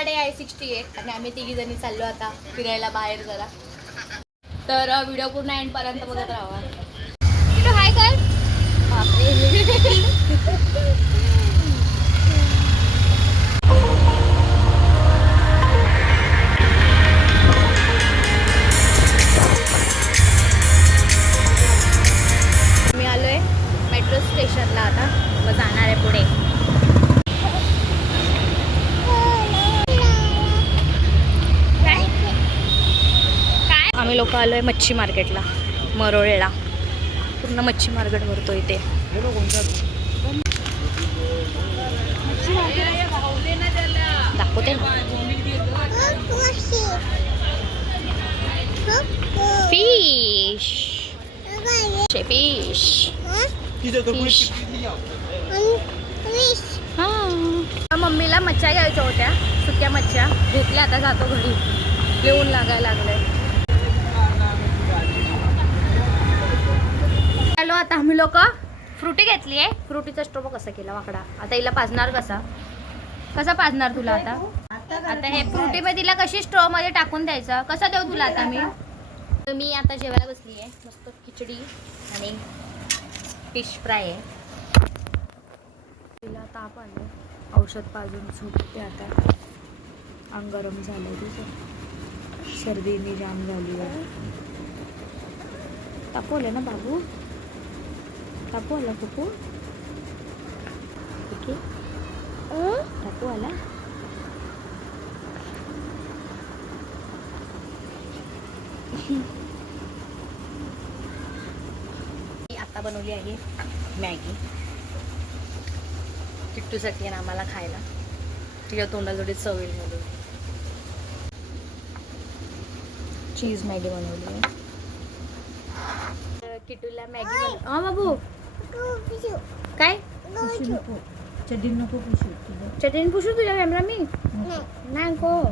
गाडी आहे 68 आणि आम्ही तिघी जणी चाललो आता फिरायला बाहेर जरा. तर व्हिडिओ पूर्ण एंड पर्यंत बघत राहा. किटू हाय कर. मी आलोय मेट्रो स्टेशनला आता. मग जाणार आहे पुढे. आम्ही लोक आलोय मच्छी मार्केटला मरोळेला. पूर्ण मच्छी मार्केट भरतो इथे. दाखवते फिश फिश हा. मम्मीला मच्छ्या घ्यायच्या होत्या, सुक्या मच्छ्या घेतल्या. आता जातो घरी, येऊन लागायला लागलंय. हॅलो, आता आम्ही लोक फ्रुटी घेतली आहे. फ्रुटीचा स्ट्रॉ कसा केला वाकडा. आता हिला पाजणार कसा पाजणार तुला आता. आता हे फ्रुटी मध्ये तिला कशी स्ट्रॉ मध्ये टाकून द्यायचं. कसा देऊ तुला आता मी आता जेवायला बसली आहे. मस्त खिचडी आणि फिश फ्राय आहे. तिला ताप आलं, औषध पाजून झोपते आता. अंग गरम झालं तिचं, सर्दीने जाम झाली आहे. तापवलं ना बाबू, तापू आला पप्पू. ठीक आहे, तापू आला. आता बनवली आहे मॅगी किट्टूसाठी आणि आम्हाला खायला. तिच्या तोंडाला थोडी चव येईल म्हणून चीज मॅगी बनवली आहे. किट्टूला मॅगी. हा बाबू काय चटणी पुसू तुझ्या कॅमेरा. मी नाही को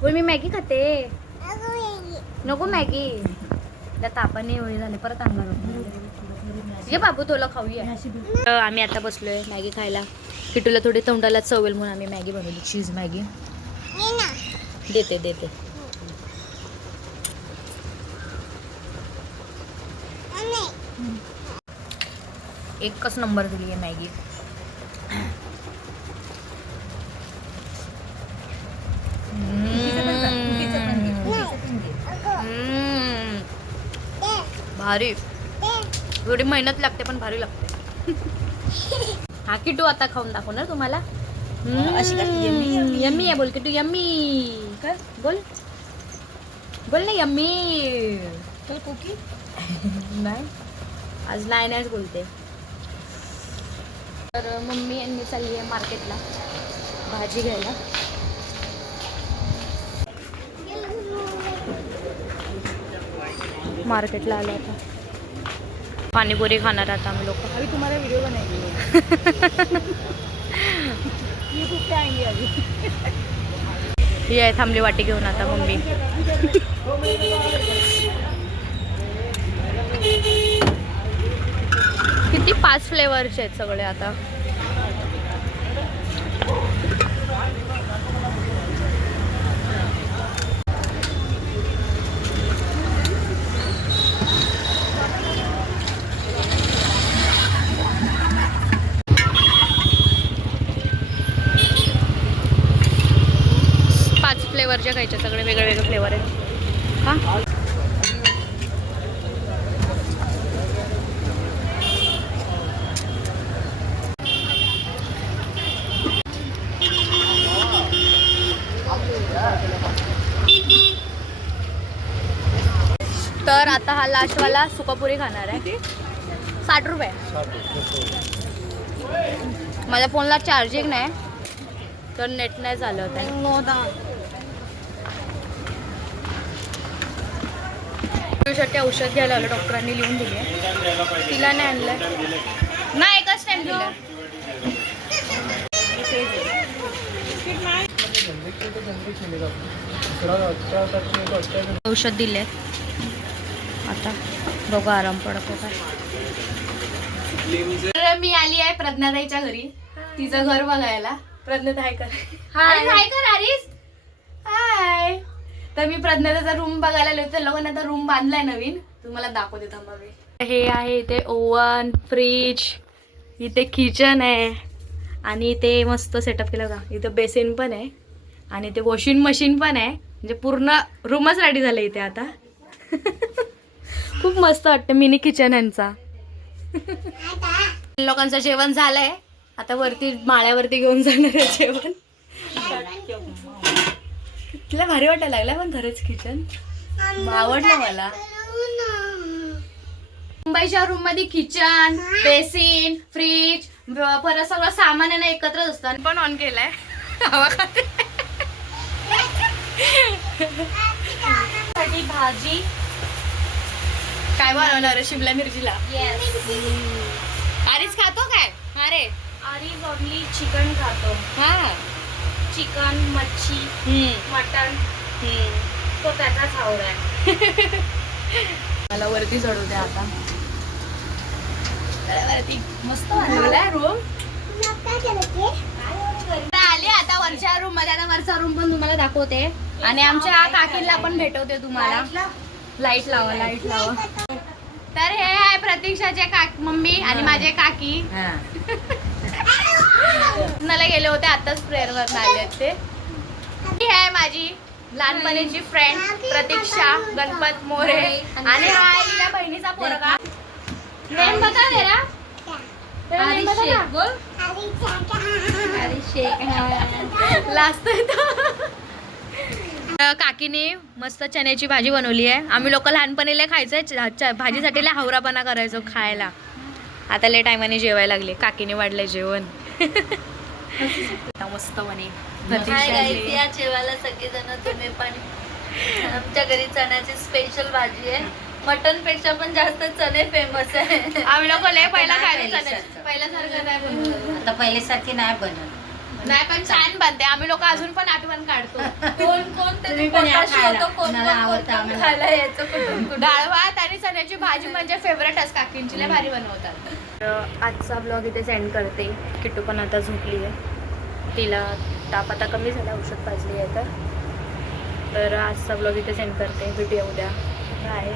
बोल, मी मॅगी खाते. नको मॅगी, त्या तापाने होळी झाले परत आणणार होतो. बाबू तुला खाऊया. आम्ही आता बसलोय मॅगी खायला. किटूला थोडी तोंडाला चवेल म्हणून आम्ही मॅगी बनवली, चीज मॅगी. देते एकच नंबर दिली आहे मॅगी. भारी. थोडी मेहनत लागते पण भारी लागते. हा किटू आता खाऊन दाखवणार तुम्हाला. यम्मी आहे बोल किटू. यम्मी बोल ना यम्मी. नाही आज नाहीच बोलते. तर मम्मी यांनी चालली आहे मार्केटला भाजी घ्यायला. मार्केटला आलो आता. पाणीपुरी खाणार आता आम्ही लोक. अभी तुम्हाला व्हिडिओ बनाएंगे. ही आहे थांबली वाटी घेऊन आता मम्मी. किती 5 फ्लेवरचे आहेत सगळे आता. फ्लेवरच्या खायचे सगळे वेगळे फ्लेवर आहेत. हा तर आता हा लास्टवाला सुकापुरी खाणार आहे. 60 रुपये. माझ्या फोनला चार्जिंग नाही तर नेट नाही झालं होतं. साठी औषध घ्यायला आलं, डॉक्टरांनी लिहून दिली आहे. तिला नाही आणलंय ना, एकच टाइम दिलं. औषध दिले आता बघू आराम पडतो काय. तर मी आली आहे प्रज्ञाताईच्या घरी, तिचं घर बघायला. प्रज्ञाताई कर हाय कर. हरीश हाय. तर मी प्रज्ञाचा रूम बघायला आले होते. लोकांना आता रूम बांधलाय नवीन, तुम्हाला दाखवते थांबा मी. हे आहे इथे ओव्हन, फ्रीज, इथे किचन आहे आणि इथे मस्त सेटअप केलं का. इथे बेसिन पण आहे आणि ते वॉशिंग मशीन पण आहे. म्हणजे पूर्ण रूमच रेडी झालं इथे आता. खूप मस्त वाटतं मिनी किचन यांचा. लोकांचं जेवण झालंय, आता वरती माळ्यावरती घेऊन जाणार आहे जेवण. तुला भारी वाटायला लागला पण खरंच किचन आवडलं मला. मुंबईच्या रूम मध्ये किचन, बेसिन, फ्रीज, परत सगळं सामान आहे ना एकत्रच असतं. आणि पण ऑन केलाय भाजी काय बनवणार शिमला मिरचीला. आरीच खातो काय. अरे आरीज ओनली चिकन खातो. हा चिकन, मच्छी, मटन तो त्याचाच आवड आहे. मला वरती चढू द्या आता. वरती मस्त बनवलाय रूम. आले आता वरच्या रूम मध्ये. आता वरचा रूम पण तुम्हाला दाखवते आणि आमच्या काकीला पण भेटवते तुम्हाला. लाईट लावा, लाईट लावा. तर हे आहे प्रतीक्षाचे मम्मी आणि माझे काकी. नाला गेले होते आताच प्रेयर वर आले ते. ही आहे माझी लहानपणीची फ्रेंड प्रतीक्षा गणपत मोरे. आणि हा आहे तिच्या बहिणीचा पोरगा. नेम बता दे ना. लास्ट काकीने मस्त चण्याची भाजी बनवली आहे. आम्ही लोक लहानपणी लय खायचंय भाजीसाठी लय हावरापणा करायचो खायला. आता लय टायमाने जेवायला लागले. काकीने वाढलंय जेवण. मस्त म्हणे जेवायला सगळेजण. तुम्ही पण आमच्या घरी चण्याची स्पेशल भाजी आहे. मटन पेक्षा पण जास्त चणे फेमस आहे. आम्ही लोक लय पहिला खायचो. पहिल्यासारखं नाही बनवत आता पहिल्यासारखी नाही बनत. नाही पण छान बनते. आम्ही लोक अजून पण आठवण काढतो. कोण कोण खायला यायचं. डाळ भात आणि चण्याची भाजी म्हणजे फेवरेटच काकींची. लय भारी बनवतात. आजचा ब्लॉग इथे सेंड करते. किट्टू पण आता झोपली आहे. तिला ताप आता कमी झाला, औषध पाजली आहे तर आजचा ब्लॉग इथे सेंड करते. भेटूया उद्या. बाय.